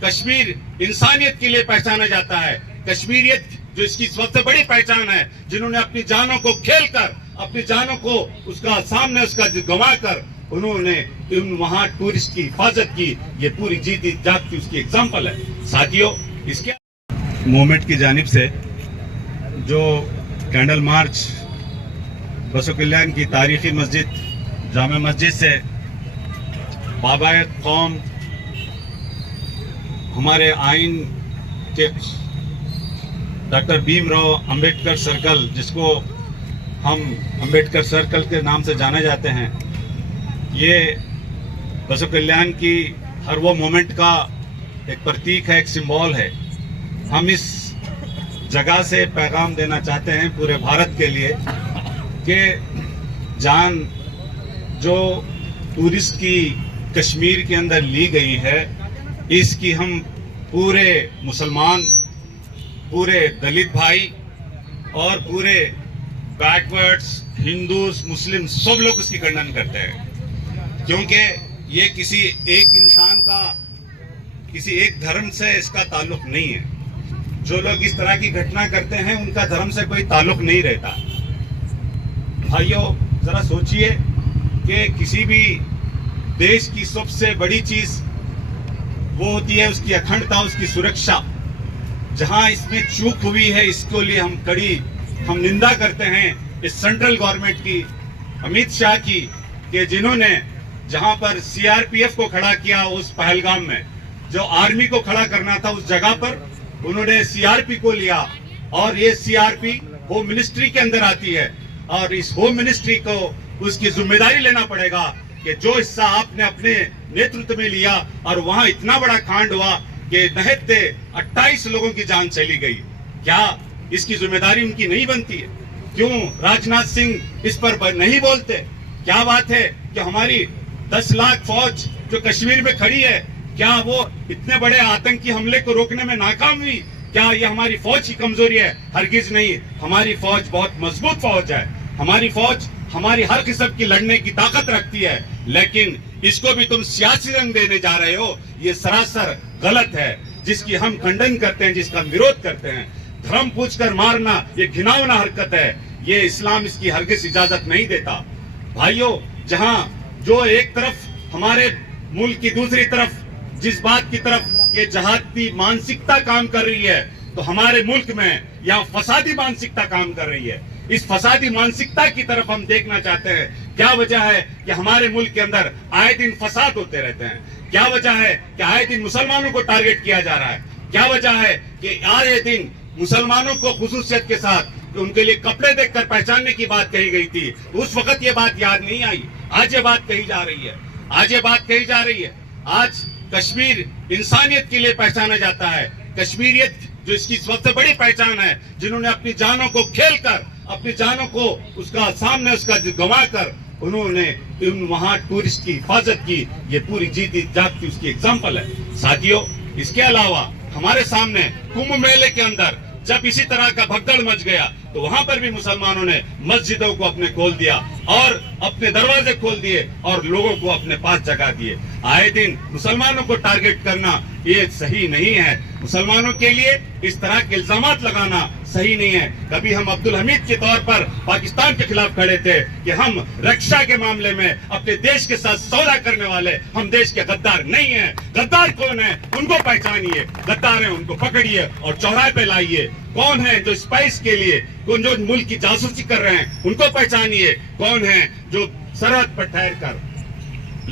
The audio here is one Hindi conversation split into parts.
कश्मीर इंसानियत के लिए पहचाना जाता है। कश्मीरियत जो इसकी सबसे बड़ी पहचान है, जिन्होंने अपनी जानों को खेल कर, अपनी जानों को उसका सामने उसका गंवा कर उन्होंने वहां टूरिस्ट की हिफाजत की, ये पूरी जीती जागती उसकी एग्जाम्पल है। साथियों, इसके मूवमेंट की जानिब से जो कैंडल मार्च बसो कल्याण की तारीखी मस्जिद जामा मस्जिद से बाबाए कौम हमारे आइन के डॉक्टर भीमराव अंबेडकर सर्कल, जिसको हम अंबेडकर सर्कल के नाम से जाने जाते हैं, ये बसो कल्याण की हर वो मोमेंट का एक प्रतीक है, एक सिंबल है। हम इस जगह से पैगाम देना चाहते हैं पूरे भारत के लिए कि जान जो टूरिस्ट की कश्मीर के अंदर ली गई है, इसकी हम पूरे मुसलमान, पूरे दलित भाई और पूरे बैकवर्ड्स हिंदूज मुस्लिम सब लोग उसकी खंडन करते हैं, क्योंकि ये किसी एक इंसान का, किसी एक धर्म से इसका ताल्लुक नहीं है। जो लोग इस तरह की घटना करते हैं उनका धर्म से कोई ताल्लुक नहीं रहता। भाइयों, जरा सोचिए कि किसी भी देश की सबसे बड़ी चीज वो होती है उसकी अखंडता, उसकी सुरक्षा। जहां इसमें चूक हुई है, इसके लिए हम निंदा करते हैं इस सेंट्रल गवर्नमेंट की, अमित शाह की, कि जिन्होंने जहां पर सीआरपीएफ को खड़ा किया उस पहलगाम में, जो आर्मी को खड़ा करना था उस जगह पर उन्होंने सीआरपी को लिया। और ये सीआरपी होम मिनिस्ट्री के अंदर आती है और इस होम मिनिस्ट्री को उसकी जिम्मेदारी लेना पड़ेगा कि जो हिस्सा आपने अपने नेतृत्व में लिया और वहां इतना बड़ा कांड हुआ कि नहते 28 लोगों की जान चली गई, क्या इसकी जिम्मेदारी उनकी नहीं बनती है? क्यों राजनाथ सिंह इस पर नहीं बोलते? क्या बात है कि हमारी 10 लाख फौज जो कश्मीर में खड़ी है, क्या वो इतने बड़े आतंकी हमले को रोकने में नाकाम हुई? क्या ये हमारी फौज की कमजोरी है? हरगिज नहीं, हमारी फौज बहुत मजबूत फौज है। हमारी फौज हमारी हर किस्म की लड़ने की ताकत रखती है, लेकिन इसको भी तुम सियासी रंग देने जा रहे हो, ये सरासर गलत है, जिसकी हम खंडन करते हैं, जिसका विरोध करते हैं। धर्म पूछकर मारना ये घिनौना हरकत है, ये इस्लाम इसकी हरगिज इजाजत नहीं देता। भाइयों, जहां जो एक तरफ हमारे मुल्क की दूसरी तरफ जिस बात की तरफ ये जहादी मानसिकता काम कर रही है, तो हमारे मुल्क में यहाँ फसादी मानसिकता काम कर रही है। इस फसादी मानसिकता की तरफ हम देखना चाहते हैं। क्या वजह है कि हमारे मुल्क के अंदर आए दिन फसाद होते रहते हैं? क्या वजह है कि आए दिन मुसलमानों को टारगेट किया जा रहा है? क्या वजह है कि आए दिन मुसलमानों को खुसूसियत के साथ उनके लिए कपड़े देखकर पहचानने की बात कही गई थी? उस वक्त ये बात याद नहीं आई, आज ये बात कही जा रही है। आज ये बात कही जा रही है। आज कश्मीर इंसानियत के लिए पहचाना जाता है। कश्मीरियत जो इसकी सबसे बड़ी पहचान है, जिन्होंने अपनी जानों को खेल कर, अपनी जानों को उसका सामने उसका गंवा कर उन्होंने वहां टूरिस्ट की हिफाजत की, ये पूरी जीती जागती उसकी एग्जाम्पल है। साथियों, इसके अलावा हमारे सामने कुंभ मेले के अंदर जब इसी तरह का भगदड़ मच गया, तो वहां पर भी मुसलमानों ने मस्जिदों को अपने खोल दिया और अपने दरवाजे खोल दिए और लोगों को अपने पास जगा दिए। आए दिन मुसलमानों को टारगेट करना ये सही नहीं है। मुसलमानों के लिए इस तरह के इल्जामात लगाना सही नहीं है। कभी हम अब्दुल हमीद के तौर पर पाकिस्तान के खिलाफ खड़े थे कि हम रक्षा के मामले में अपने देश के साथ सौदा करने वाले, हम देश के गद्दार नहीं हैं। गद्दार कौन है उनको पहचानिए, गद्दार है उनको पकड़िए और चौराहे पे लाइए। कौन है जो स्पाइस के लिए, कौन जो मुल्क की जासूसी कर रहे हैं उनको पहचानिए। कौन है जो सरहद पर ठहर कर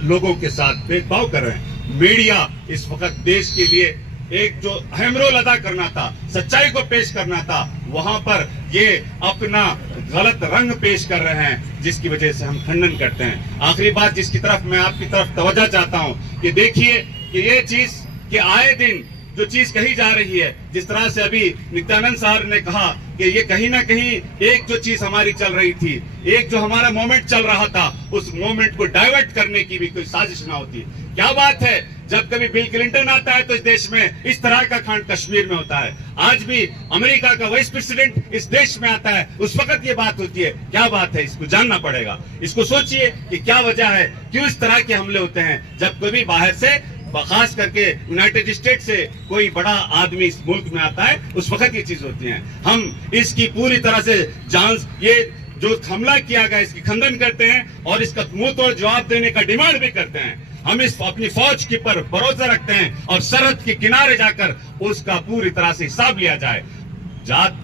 लोगों के साथ भेदभाव कर रहे हैं। मीडिया इस वक्त देश के लिए एक जो अहम रोल अदा करना था, सच्चाई को पेश करना था, वहां पर ये अपना गलत रंग पेश कर रहे हैं, जिसकी वजह से हम खंडन करते हैं। आखिरी बात जिसकी तरफ मैं आपकी तरफ तवज्जो चाहता हूं कि देखिए कि ये चीज कि आए दिन जो चीज कही जा रही है, जिस तरह से अभी नित्यानंद साहब ने कहा कि ये कहीं ना कहीं एक जो चीज हमारी चल रही थी, एक जो हमारा मोमेंट चल रहा था, उस मोमेंट को डाइवर्ट करने की भी कोई साजिश ना होती। क्या बात है, जब कभी बिल क्लिंटन आता है तो इस देश में इस तरह का कांड कश्मीर में होता है। आज भी अमेरिका का वाइस प्रेसिडेंट इस देश में आता है, उस वक्त ये बात होती है। क्या बात है, इसको जानना पड़ेगा। इसको सोचिए कि क्या वजह है, क्यों इस तरह के हमले होते हैं। जब कभी बाहर से खास करके यूनाइटेड स्टेट से कोई बड़ा आदमी इस मुल्क में आता है, उस वक्त ये चीज होती है। हम इसकी पूरी तरह से जांच, ये जो हमला किया गया इसकी खंडन करते हैं और इसका मुंह तोड़ जवाब देने का डिमांड भी करते हैं। हम इस अपनी फौज के पर भरोसा रखते हैं और सरहद के किनारे जाकर उसका पूरी तरह से हिसाब लिया जाए। जात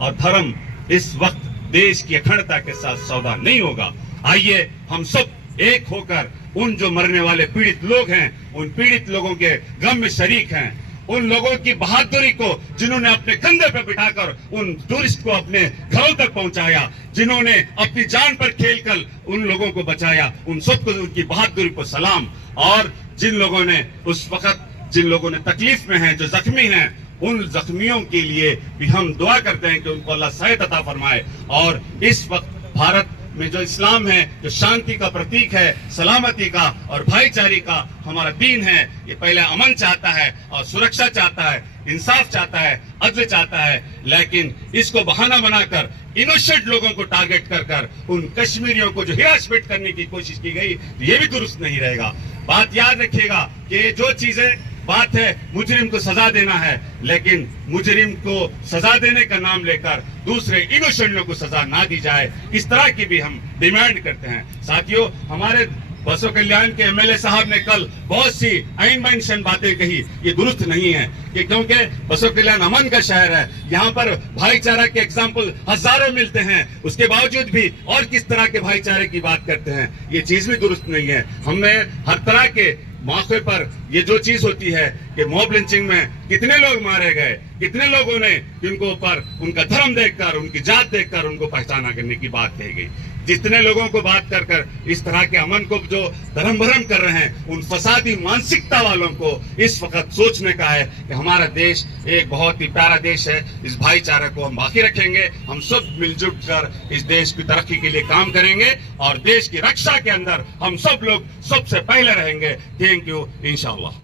और धर्म इस वक्त देश की अखंडता के साथ सौदा नहीं होगा। आइए हम सब एक होकर उन जो मरने वाले पीड़ित लोग हैं, उन पीड़ित लोगों के गम में शरीक हैं, उन लोगों की बहादुरी को जिन्होंने अपने कंधे पर बिठाकर उन टूरिस्ट को अपने घरों तक पहुंचाया, जिन्होंने अपनी जान पर खेलकर उन लोगों को बचाया, उन सबको उनकी बहादुरी को सलाम। और जिन लोगों ने उस वक्त, जिन लोगों ने तकलीफ में हैं, जो जख्मी हैं, उन जख्मियों के लिए भी हम दुआ करते हैं कि उनको अल्लाह सेहत अता फरमाए। और इस वक्त भारत में जो इस्लाम है, जो शांति का प्रतीक है, सलामती का और भाईचारे का हमारा दीन है, ये पहले अमन चाहता है और सुरक्षा चाहता है, इंसाफ चाहता है, अदल चाहता है। लेकिन इसको बहाना बनाकर इनोसेंट लोगों को टारगेट कर कर उन कश्मीरियों को जो हिरासमेंट करने की कोशिश की गई, ये भी दुरुस्त नहीं रहेगा। बात याद रखिएगा कि जो चीजें बात है मुजरिम को सजा देना है, लेकिन मुजरिम को सजा देने का नाम लेकर दूसरे इनोसेंट को सजा ना दी जाए, इस तरह की भी हम डिमांड करते हैं। साथियों, हमारे बसों कल्याण के एमएलए साहब ने कल बहुत सी आइन बाइन बातें कही, ये दुरुस्त नहीं है कि क्योंकि बसों कल्याण अमन का शहर है, यहाँ पर भाईचारा के एग्जाम्पल हजारों मिलते हैं, उसके बावजूद भी और किस तरह के भाईचारे की बात करते हैं, ये चीज भी दुरुस्त नहीं है। हमने हर तरह के मौके पर ये जो चीज होती है कि मॉब लिंचिंग में कितने लोग मारे गए, कितने लोगों ने जिनको ऊपर उनका धर्म देखकर, उनकी जात देखकर उनको पहचाना करने की बात कही गई। जितने लोगों को बात कर कर इस तरह के अमन को जो धर्म भरम कर रहे हैं, उन फसादी मानसिकता वालों को इस वक्त सोचने का है कि हमारा देश एक बहुत ही प्यारा देश है, इस भाईचारे को हम बाकी रखेंगे, हम सब मिलजुल कर इस देश की तरक्की के लिए काम करेंगे और देश की रक्षा के अंदर हम सब लोग सबसे पहले रहेंगे। थैंक यू, इंशाअल्लाह।